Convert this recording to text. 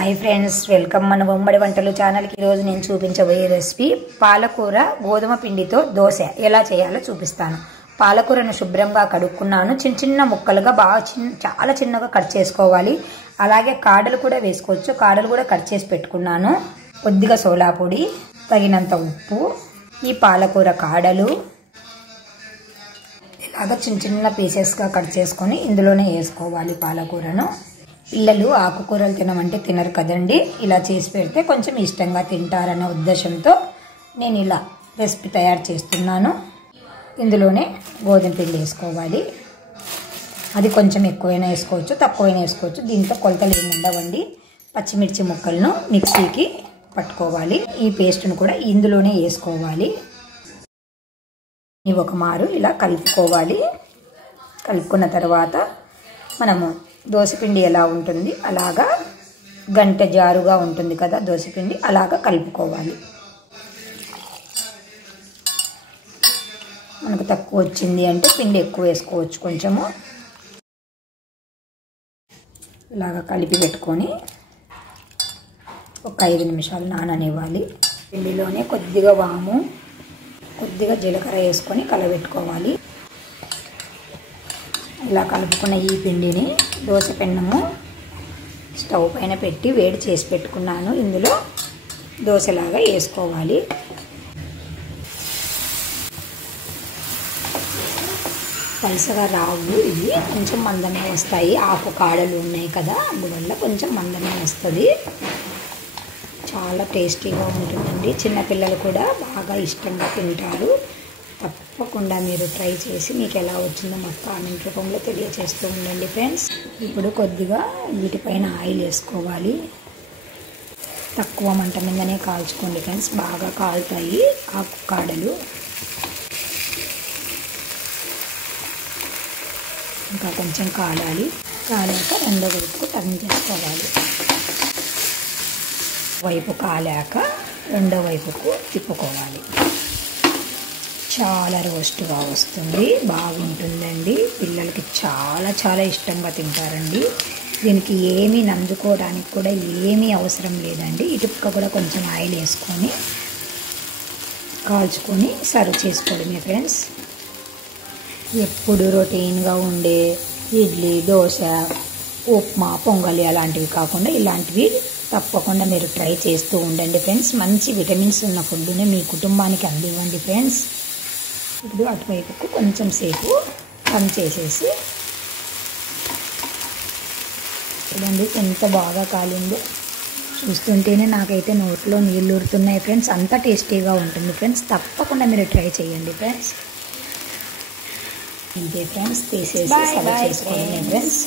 Hi friends, welcome మన ఉమ్మడి వంటలు ఛానల్కి. ఈరోజు నేను చూపించబోయే రెసిపీ పాలకూర గోధుమ పిండితో దోశ ఎలా చేయాలో చూపిస్తాను. పాలకూరను శుభ్రంగా కడుక్కున్నాను. చిన్న చిన్న ముక్కలుగా చాలా చిన్నగా కట్ చేసుకోవాలి. అలాగే కాడలు కూడా వేసుకోవచ్చు. కాడలు కూడా కట్ చేసి పెట్టుకున్నాను. కొద్దిగా సోడా పొడి, తగినంత ఉప్పు, ఈ పాలకూర కాడలు ఇలాగ చిన్న చిన్న పీసెస్గా కట్ చేసుకొని ఇందులోనే వేసుకోవాలి. పాలకూరను పిల్లలు ఆకుకూరలు తినమంటే తినరు కదండి. ఇలా చేసి పెడితే కొంచెం ఇష్టంగా తింటారన్న ఉద్దేశంతో నేను ఇలా రెసిపీ తయారు చేస్తున్నాను. ఇందులోనే గోధుమ పిండి వేసుకోవాలి. అది కొంచెం ఎక్కువైనా వేసుకోవచ్చు, తక్కువైనా వేసుకోవచ్చు. దీంతో కొలతలు ఏమి ఉండవండి. పచ్చిమిర్చి ముక్కలను మిక్సీకి పట్టుకోవాలి. ఈ పేస్ట్ను కూడా ఇందులోనే వేసుకోవాలి. ఒక మారు ఇలా కలుపుకోవాలి. కలుపుకున్న తర్వాత మనము దోసపిండి ఎలా ఉంటుంది అలాగా గంట జారుగా ఉంటుంది కదా దోసపిండి, అలాగా కలుపుకోవాలి. మనకు తక్కువ వచ్చింది అంటే పిండి ఎక్కువ వేసుకోవచ్చు. కొంచెము ఇలాగా కలిపి పెట్టుకొని ఒక 5 నిమిషాలు నాననివ్వాలి. పిండిలోనే కొద్దిగా వాము, కొద్దిగా జీలకర్ర వేసుకొని కలబెట్టుకోవాలి. ఇలా కలుపుకున్న ఈ పిండిని దోశ పెన్నము స్టవ్ పైన పెట్టి వేడి చేసి పెట్టుకున్నాను. ఇందులో దోశలాగా వేసుకోవాలి. పలుసగా రావు, ఇవి కొంచెం మందమే వస్తాయి. ఆకు కాడలు ఉన్నాయి కదా, అందువల్ల కొంచెం మందమే వస్తుంది. చాలా టేస్టీగా ఉంటుందండి. చిన్నపిల్లలు కూడా బాగా ఇష్టంగా తింటారు. తప్పకుండా మీరు ట్రై చేసి మీకు ఎలా వచ్చిందో మాకు కామెంట్ రూపంలో తెలియజేస్తూ ఉండండి ఫ్రెండ్స్. ఇప్పుడు కొద్దిగా వీటిపైన ఆయిల్ వేసుకోవాలి. తక్కువ మంట మీదనే కాల్చుకోండి ఫ్రెండ్స్, బాగా కాలుతాయి ఆకు కాడలు. ఇంకా కొంచెం కాలాలి. కాలాక రెండో వైపుకు టర్న్ చేసుకోవాలి. వైపు కాలాక రెండో వైపుకు తిప్పుకోవాలి. చాలా రోస్ట్గా వస్తుంది, బాగుంటుందండి. పిల్లలకి చాలా చాలా ఇష్టంగా తింటారండి. దీనికి ఏమీ నందుకోవడానికి కూడా ఏమీ అవసరం లేదండి. ఇటుపక్క కూడా కొంచెం ఆయిల్ వేసుకొని కాల్చుకొని సర్వ్ చేసుకోవడమే ఫ్రెండ్స్. ఎప్పుడు రొటీన్గా ఉండే ఇడ్లీ, దోశ, ఉప్మా, పొంగలి అలాంటివి కాకుండా ఇలాంటివి తప్పకుండా మీరు ట్రై చేస్తూ ఉండండి ఫ్రెండ్స్. మంచి విటమిన్స్ ఉన్న ఫుడ్ని మీ కుటుంబానికి అందివ్వండి ఫ్రెండ్స్. ఇప్పుడు అటువైపుకు కొంచెం సేపు టర్న్ చేసేసి చూడండి ఎంత బాగా కాలిందో. చూస్తుంటేనే నాకైతే నోట్లో నీళ్ళు ఊరుతున్నాయి ఫ్రెండ్స్. అంత టేస్టీగా ఉంటుంది ఫ్రెండ్స్. తప్పకుండా మీరు ట్రై చేయండి ఫ్రెండ్స్. ఇదే ఫ్రెండ్స్, తీసేసి సర్వ్ చేసుకోండి ఫ్రెండ్స్.